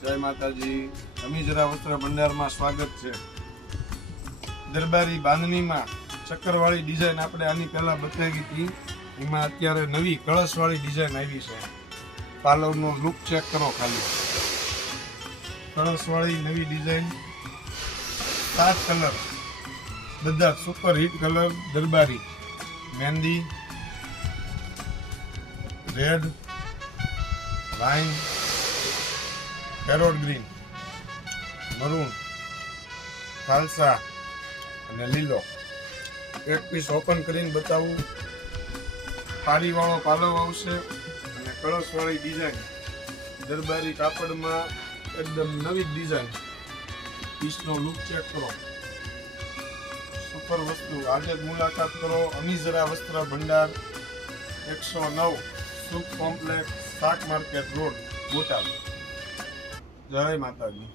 જય માતાજી. અમીજરા વસ્ત્ર ભંડારમાં સ્વાગત છે. દરબારી બાંધણીમાં ચક્કરવાળી ડિઝાઇન આપણે આની પહેલા બતાવી હતી. એમાં અત્યારે નવી કળશવાળી ડિઝાઇન આવી છે. પાલવનો લુક ચેક કરો ખાલી. કળશવાળી નવી ડિઝાઇન, 7 કલર, બધા સુપર હિટ કલર. દરબારી, મહેંદી, red, wine, parrot green, maroon, ખાલસા અને લીલો. એક પીસ ઓપન કરીને બતાવું. પારીવાળો પાલવ આવશે અને કળશવાળી ડિઝાઇન દરબારી કાપડમાં એકદમ નવી ડિઝાઇન. પીસનો લુક ચેક કરો. સુપર વસ્તુ. આજે જ મુલાકાત કરો. અમીજરા વસ્ત્ર ભંડાર, 109 સુખ કોમ્પ્લેક્સ, શાક માર્કેટ રોડ, બોટાદ. જય માતાજી.